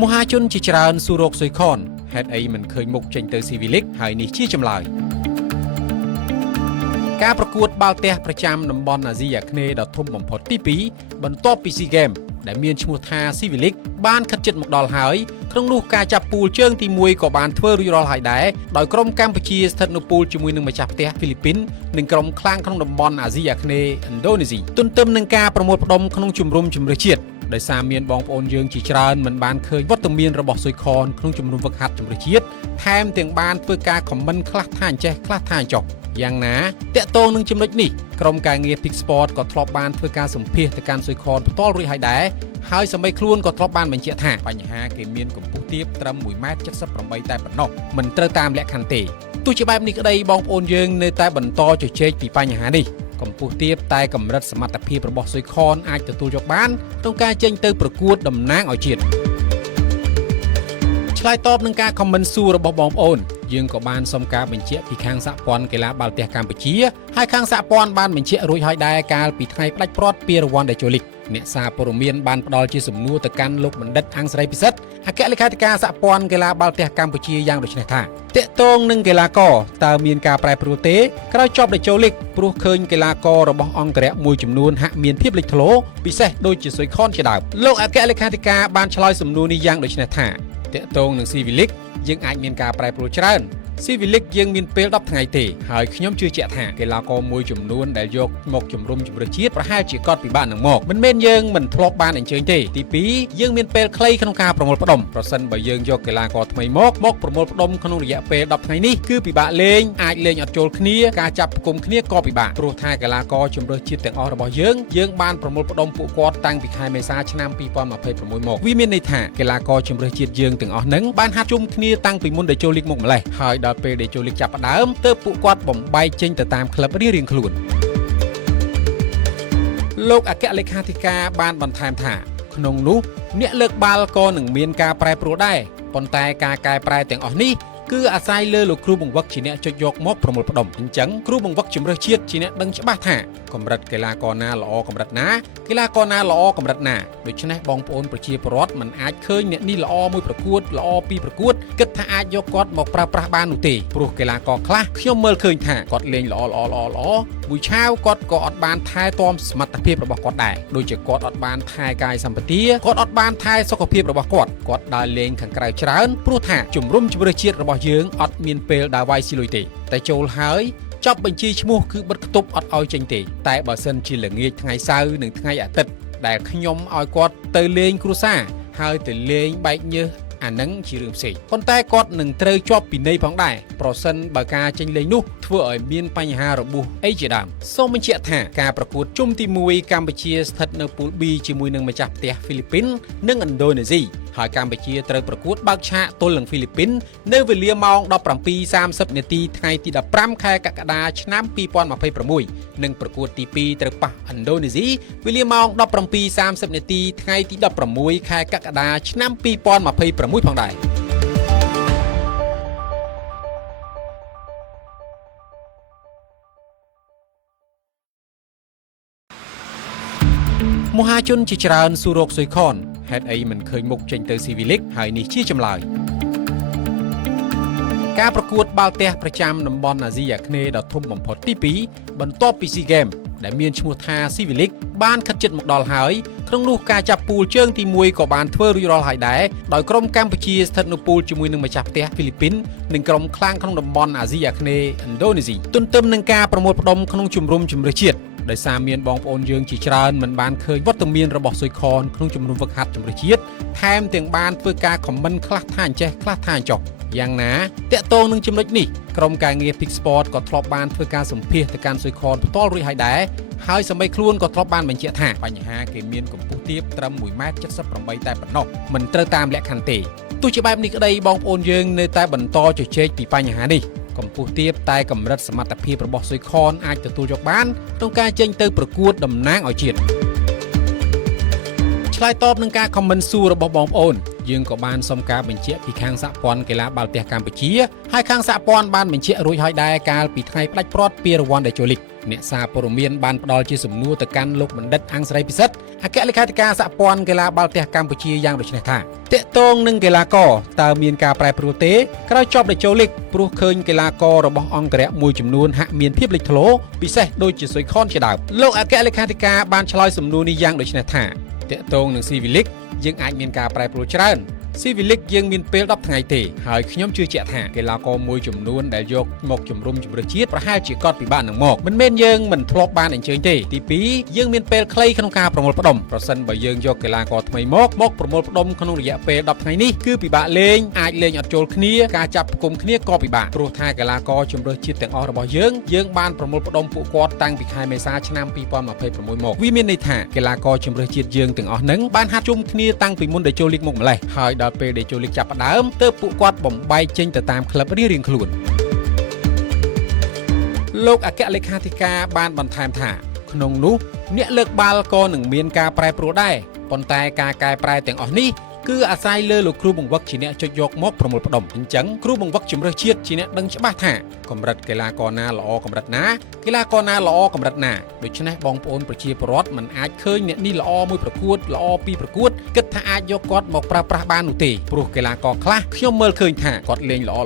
មហាជនជាច្រើនសួររកស៊ុយខនហេតុអីមិនឃើញមុខចេញទៅស៊ីវីលីកហើយនេះជាចម្លើយការប្រកួតបាល់ទះប្រចាំតំបន់អាស៊ីអាគ្នេយ៍ដ៏ធំបំផុតទី2បន្ទាប់ពីស៊ីហ្គេមដែលមានឈ្មោះថាស៊ីវីលីកបានខិតជិតមកដល់ហើយក្នុងនោះការចាប់ពូលជើងទី1ក៏បានធ្វើរួចរាល់ហើយដែរដោយក្រុមកម្ពុជាស្ថិតនៅពូលជាមួយនឹងម្ចាស់ផ្ទះហ្វីលីពីននិងក្រុមខ្លាំងក្នុងតំបន់អាស៊ីអាគ្នេយ៍ឥណ្ឌូនេស៊ីទន្ទឹមនឹងការប្រមូលផ្ដុំក្នុងជំរំជម្រើសជាតិដោយសារមានបងប្អូនយើងជាច្រើនមិនបានឃើញវត្តមានរបស់ស៊ុយខនក្នុងជំនុំវឹកហាត់ជម្រើសជាតិថែមទាំងបានធ្វើការខមមិនខ្លះថាអញ្ចេះខ្លះថាអញ្ចោះយ៉ាងណាតាក់ទងនឹងចំណុចនេះក្រុមការងារ Pick Sport ក៏ធ្លាប់បានធ្វើការសម្ភាសទៅកាន់ស៊ុយខនផ្ទាល់រួចហើយដែរហើយសម្បីខ្លួនក៏ធ្លាប់បានបញ្ជាក់ថាបញ្ហាគេមានកម្ពស់ទាបត្រឹម 1.78 តែប៉ុណ្ណោះមិនត្រូវតាមលក្ខខណ្ឌទេទោះជាបែបនេះក្តីបងប្អូនយើងនៅតែបន្តជជែកពីបញ្ហានេះកម្ពស់ទាបតែកម្រិតសមត្ថភាពរបស់ស៊ុយខនអាចទទួលយកបានក្នុងការចេញទៅប្រកួតតំណាងឲ្យជាតិឆ្លើយតបនឹងការខមមិនសួររបស់បងប្អូនយើងក៏បានសុំការបញ្ជាក់ពីខាងសហព័ន្ធកីឡាបាល់ទះកម្ពុជាហើយខាងសហព័ន្ធបានបញ្ជាក់រួចហើយដែរកាលពីថ្ងៃផ្ដាច់ព្រាត់ពីរង្វាន់តេជោលីកអ្នកសារព័ត៌មានបានផ្ដល់ជាសំណួរទៅកាន់លោកបណ្ឌិតអង្គសេរីពិសិដ្ឋអគ្គលេខាធិការសហព័ន្ធកីឡាបាល់ទះកម្ពុជាយ៉ាងដូចនេះថាតាក់ទងនឹងកីឡាករតើមានការប្រែប្រួលទេក្រោយចប់តេជោលីកព្រោះឃើញកីឡាកររបស់អង្គរៈមួយចំនួនហាក់មានភាពលេចធ្លោពិសេសដូចជាស៊ុយខនជាដើមលោកអគ្គលេខាធិការបានឆ្លើយសំណួរនេះយ៉ាងដូចនេះថាតាក់ទងនឹងស៊ីវីលីកយើងអាចមានការប្រែប្រួលច្រើនស៊ីវីលីកយើងមានពេល10ថ្ងៃទេហើយខ្ញុំជឿជាក់ថាកីឡាករមួយចំនួនដែលយកមកជំរុំជម្រើសជាតិប្រហែលជាគាត់ពិបាកនឹងមកមិនមែនយើងមិនធ្លាប់បានអញ្ជើញទេទី2យើងមានពេលខ្លីក្នុងការប្រមូលផ្ដុំប្រសិនបើយើងយកកីឡាករថ្មីមកប្រមូលផ្ដុំក្នុងរយៈពេល10ថ្ងៃនេះគឺពិបាកលេងអាចលេងអត់ចូលគ្នាការចាប់ផ្គុំគ្នាក៏ពិបាកព្រោះថាកីឡាករជម្រើសជាតិទាំងអស់របស់យើងបានប្រមូលផ្ដុំពួកគាត់តាំងពីខែមេសាឆ្នាំ2026មកវាមានន័យថាកីឡាករជម្រើសជាតិយើងទាំងអស់ហ្នឹងបានហាត់ជុំគ្នាតាំងពីមុនតេជោលីកមកម្លេះហើយដល់ពេលតេជោលីកចាប់ផ្ដើមទើបពួកគាត់បំបែកចេញទៅតាមក្លឹបរៀងៗខ្លួនលោកអគ្គលេខាធិការបានបន្ថែមថាក្នុងនោះអ្នកលើកបាល់ក៏នឹងមានការប្រែប្រួលដែរប៉ុន្តែការកែប្រែទាំងអស់នេះគឺអាស្រ័យលើលោកគ្រូបង្វឹកជាអ្នកចុចយកមកប្រមូលផ្ដុំអញ្ចឹងគ្រូបង្វឹកជម្រើសជាតិជាអ្នកដឹងច្បាស់ថាកម្រិតកីឡាករណាល្អកម្រិតណាកីឡាករណាល្អកម្រិតណាដូច្នេះបងប្អូនប្រជាពលរដ្ឋមិនអាចឃើញអ្នកនេះល្អមួយប្រកួតល្អពីរប្រកួតគិតថាអាចយកគាត់មកប្រើប្រាស់បាននោះទេព្រោះកីឡាករខ្លះខ្ញុំមើលឃើញថាគាត់លេងល្អមួយឆាវគាត់ក៏អត់បានថែទាំសមត្ថភាពរបស់គាត់ដែរដូចជាគាត់អត់បានថែកាយសម្បទាគាត់អត់បានថែសុខភាពរបស់គាត់ដើរលេងខាងក្រៅច្រើនព្រោះថាជំរុំជម្រើសជាតិរបស់យើងអត់មានពេលដើរវាយស៊ីលុយទេតែចូលហើយចាប់បញ្ជីឈ្មោះគឺបិទខ្ទប់អត់ឲ្យចេញទេតែបើសិនជាល្ងាចថ្ងៃសៅរ៍និងថ្ងៃអាទិត្យដែលខ្ញុំឲ្យគាត់ទៅលេងគ្រួសារហើយទៅលេងបែកញើសអានឹងជារឿងផ្សេងប៉ុន្តែគាត់នឹងត្រូវជាប់ពិន័យផងដែរប្រសិនបើការចេញលេងនោះធ្វើឲ្យមានបញ្ហារបួសអីជាដើមសូមបញ្ជាក់ថាការប្រកួតជុំទី1កម្ពុជាស្ថិតនៅពូល B ជាមួយនឹងម្ចាស់ផ្ទះហ្វីលីពីននិងឥណ្ឌូនេស៊ីហើយកម្ពុជាត្រូវប្រកួតបើកឆាកទល់នឹងហ្វីលីពីននៅវេលាម៉ោង 17:30 នាទីថ្ងៃទី15ខែកក្កដាឆ្នាំ2026និងប្រកួតទី2ត្រូវប៉ះឥណ្ឌូនេស៊ីវេលាម៉ោង 17:30 នាទីថ្ងៃទី16ខែកក្កដាឆ្នាំ2026ផងដែរមហាជនជាច្រើនសួររកស៊ុយខនហេតុអីមិនឃើញមុខចេញទៅស៊ីវីលីកហើយនេះជាចម្លើយការប្រកួតបាល់ទះប្រចាំតំបន់អាស៊ីអាគ្នេយ៍ដ៏ធំបំផុតទី2បន្ទាប់ពីស៊ីហ្គេមដែលមានឈ្មោះថាស៊ីវីលីកបានខិតជិតមកដល់ហើយក្នុងនោះការចាប់ពូលជើងទី1ក៏បានធ្វើរួចរាល់ហើយដែរដោយក្រុមកម្ពុជាស្ថិតនៅពូលជាមួយនឹងម្ចាស់ផ្ទះហ្វីលីពីននិងក្រុមខ្លាំងក្នុងតំបន់អាស៊ីអាគ្នេយ៍ឥណ្ឌូនេស៊ីទន្ទឹមនឹងការប្រមូលផ្ដុំក្នុងជំរំជម្រើសជាតិដោយសារមានបងប្អូនយើងជាច្រើនមិនបានឃើញវត្តមានរបស់ស៊ុយខនក្នុងជំនុំវឹកហាត់ជម្រើសជាតិថែមទាំងបានធ្វើការខមមិនខ្លះថាអញ្ចេះខ្លះថាអញ្ចោះយ៉ាងណាតាក់ទងនឹងចំណុចនេះក្រុមការងារ Pick Sport ក៏ធ្លាប់បានធ្វើការសម្ភាសទៅកាន់ស៊ុយខនផ្ទាល់រួចហើយដែរហើយសម្បីខ្លួនក៏ធ្លាប់បានបញ្ជាក់ថាបញ្ហាគេមានកម្ពស់ទាបត្រឹម 1.78 តែប៉ុណ្ណោះមិនត្រូវតាមលក្ខខណ្ឌទេទោះជាបែបនេះក្តីបងប្អូនយើងនៅតែបន្តជជែកពីបញ្ហានេះកម្ពស់ទាបតែកម្រិតសមត្ថភាពរបស់ស៊ុយខនអាចទទួលយកបានក្នុងការចេញទៅប្រកួតតំណាងឲ្យជាតិឆ្លើយតបនឹងការខមមិនសួររបស់បងប្អូនយើងក៏បានសុំការបញ្ជាក់ពីខាងសហព័ន្ធកីឡាបាល់ទះកម្ពុជាហើយខាងសហព័ន្ធបានបញ្ជាក់រួចហើយដែរកាលពីថ្ងៃផ្ដាច់ព្រាត់ពីរង្វាន់តេជោលីក អ្នកសារព័ត៌មានបានផ្ដល់ជាសំណួរទៅកាន់លោកបណ្ឌិតអង្គស្រីពិសិដ្ឋអគ្គលេខាធិការសហព័ន្ធកីឡាបាល់ទះកម្ពុជាយ៉ាងដូចនេះថាតាក់ទងនឹងកីឡាករតើមានការប្រែប្រួលទេក្រោយចប់តេជោលីកព្រោះឃើញកីឡាកររបស់អង្គរៈមួយចំនួនហាក់មានភាពលេចធ្លោពិសេសដូចជាស៊ុយខនជាដើមលោកអគ្គលេខាធិការបានឆ្លើយសំណួរនេះយ៉ាងដូចនេះថាតាក់ទងនឹង CV League យើងអាចមានការប្រែប្រួលច្រើន CV League យើងមានពេល10ថ្ងៃទេហើយខ្ញុំជឿជាក់ថាកីឡាករមួយចំនួនដែលយកមកជំរុំជម្រើសជាតិប្រហែលជាគាត់ពិបាកនឹងមកមិនមែនយើងមិនធ្លាប់បានអញ្ជើញទេទី2យើងមានពេលខ្លីក្នុងការប្រមូលផ្ដុំប្រសិនបើយើងយកកីឡាករថ្មីមកប្រមូលផ្ដុំក្នុងរយៈពេល10ថ្ងៃនេះគឺពិបាកលេងអាចលេងអត់ចូលគ្នាការចាប់ផ្គុំគ្នាក៏ពិបាកព្រោះថាកីឡាករជម្រើសជាតិទាំងអស់របស់យើងបានប្រមូលផ្ដុំពួកគាត់តាំងពីខែមេសាឆ្នាំ2026មកវាមានន័យថាកីឡាករជម្រើសជាតិយើងទាំងអស់ហ្នឹងបានហាត់ជុំគ្នាតាំងពីមុនដែលចូលលីកមកម្លេះហើយដល់ពេលដែលចូលលីកចាប់ផ្ដើមទើបពួកគាត់បំបែកចេញទៅតាមក្លឹបរៀងៗខ្លួនលោកអគ្គលេខាធិការបានបន្ថែមថាក្នុងនោះអ្នកលើកបាល់ក៏នឹងមានការប្រែប្រួលដែរប៉ុន្តែការកែប្រែទាំងអស់នេះគឺអាស្រ័យលើលោកគ្រូបង្វឹកជាអ្នកចុចយកមកប្រមូលផ្ដុំអញ្ចឹងគ្រូបង្វឹកជំរើសជាតិជាអ្នកដឹងច្បាស់ថាកម្រិតកីឡាករណាល្អកម្រិតណាកីឡាករណាល្អកម្រិតណាដូច្នេះបងប្អូនប្រជាពលរដ្ឋមិនអាចឃើញអ្នកនេះល្អមួយប្រកួតល្អពីរប្រកួតគិតថាអាចយកគាត់មកប្រើប្រាស់បាននោះទេព្រោះកីឡាករខ្លះខ្ញុំមើលឃើញថាគាត់លេងល្អ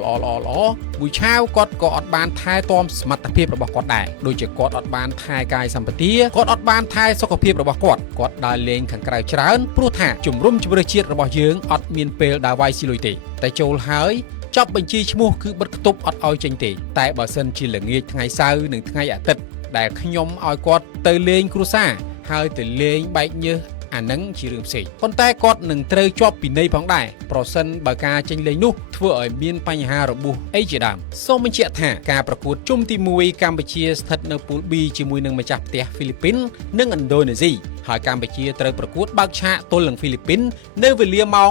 មួយឆាវគាត់ក៏អត់បានថែទាំសមត្ថភាពរបស់គាត់ដែរដូចជាគាត់អត់បានថែកាយសម្បទាគាត់អត់បានថែសុខភាពរបស់គាត់ដើរលេងខាងក្រៅច្រើនព្រោះថាជំរុំជម្រើសជាតិរបស់យើងអត់មានពេលដើរវាយស៊ីលុយទេតែចូលហើយចប់បញ្ជីឈ្មោះគឺបិទខ្ទប់អត់ឲ្យចេញទេតែបើសិនជាល្ងាចថ្ងៃសៅរ៍និងថ្ងៃអាទិត្យដែលខ្ញុំឲ្យគាត់ទៅលេងគ្រួសារហើយទៅលេងបែកញើសអានឹងជារឿងផ្សេងប៉ុន្តែគាត់នឹងត្រូវជាប់ពិន័យផងដែរប្រសិនបើការចេញលេងនោះធ្វើឲ្យមានបញ្ហារបួសអីជាដើមសូមបញ្ជាក់ថាការប្រកួតជុំទី1កម្ពុជាស្ថិតនៅពូល B ជាមួយនឹងម្ចាស់ផ្ទះហ្វីលីពីននិងឥណ្ឌូនេស៊ីហើយកម្ពុជាត្រូវប្រកួតបើកឆាកទល់នឹងហ្វីលីពីននៅវេលាម៉ោង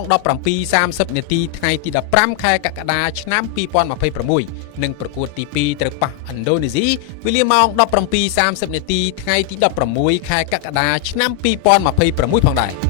17:30 នាទីថ្ងៃទី15ខែកក្កដាឆ្នាំ2026និងប្រកួតទី2ត្រូវប៉ះឥណ្ឌូនេស៊ីវេលាម៉ោង 17:30 នាទីថ្ងៃទី16ខែកក្កដាឆ្នាំ2026ផងដែរ